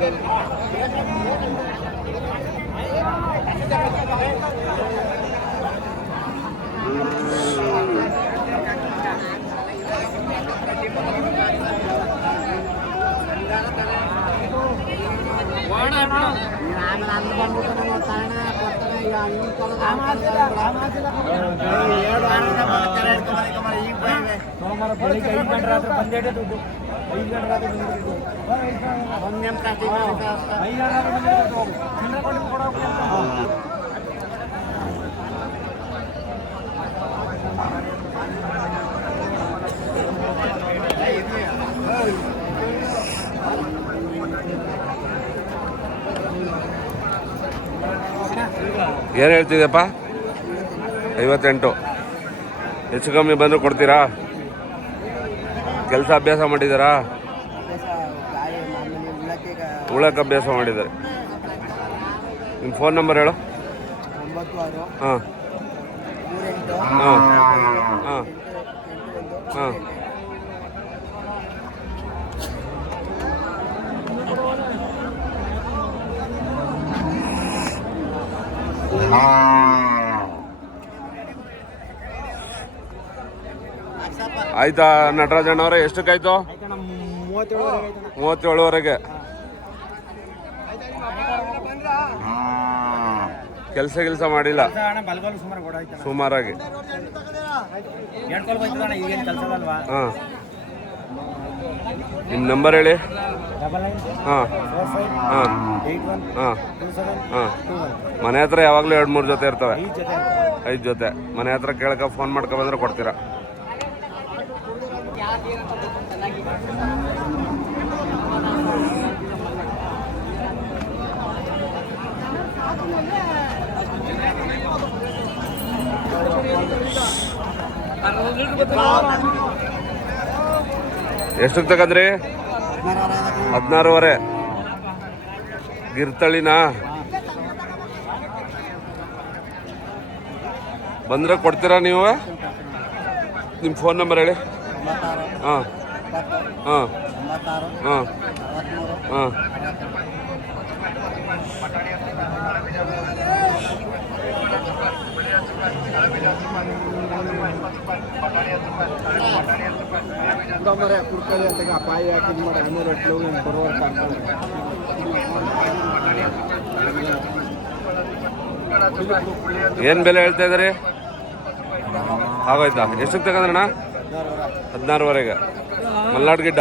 ಬೆಳಿಗ್ಗೆ 5 ಗಂಟೆ ರಾತ್ರಿ ಬಂದೇಟೆ ದುಡ್ಡು 5 ಗಂಟೆ ರಾತ್ರಿ ಬಂದಿದ್ದು ಏನು ಹೇಳ್ತಿದ್ದಪ್ಪ? 58. ಹೆಚ್ಚು ಕಮ್ಮಿ ಬಂದರೂ ಕೊಡ್ತೀರಾ? ಕೆಲಸ ಅಭ್ಯಾಸ ಮಾಡಿದ್ದೀರಾ? ಉಳಕ್ಕೆ ಅಭ್ಯಾಸ ಮಾಡಿದ್ದಾರೆ. ನಿಮ್ಮ ಫೋನ್ ನಂಬರ್ ಹೇಳು. ಹಾಂ ಹಾಂ ಹಾಂ ಹಾಂ. ಆಯ್ತಾ ನಟರಾಜಣ್ಣವ್ರೆ? ಎಷ್ಟಕ್ಕಾಯ್ತು? 37ವರೆಗೆ. ಕೆಲಸ ಮಾಡಿಲ್ಲ ಸುಮಾರಾಗಿ. ಹಾಂ, ನಿಮ್ಮ ನಂಬರ್ ಹೇಳಿ. ಹಾಂ ಹಾಂ ಹಾಂ ಹಾಂ. ಮನೆ ಹತ್ರ ಯಾವಾಗಲೂ 2-3 ಜೊತೆ ಇರ್ತವೆ, 5 ಜೊತೆ. ಮನೆ ಹತ್ರ ಕೇಳಕ್ಕೆ ಫೋನ್ ಮಾಡ್ಕೊ ಬಂದ್ರೆ ಕೊಡ್ತೀರಾ? ಎಷ್ಟಕ್ಕೆ ತಗಂದ್ರಿ? 16ವರೆ. ಗಿರ್ತಳಿನಾ? ಬಂದರೆ ಕೊಡ್ತೀರಾ ನೀವು? ನಿಮ್ಮ ಫೋನ್ ನಂಬರ್ ಹೇಳಿ. ಹಾಂ ಹಾಂ ಹಾಂ ಹಾಂ. ಏನು ಬೆಲೆ ಹೇಳ್ತಾ ಇದ್ದೀರಿ? ಆಗೋಯ್ತಾ? ಎಷ್ಟಕ್ಕೆ ತಗೊಂಡ್ರಣ್ಣ? 16ವರೆಗೆ. ಮಲ್ನಾಡ್ ಗಿಡ್ಡ.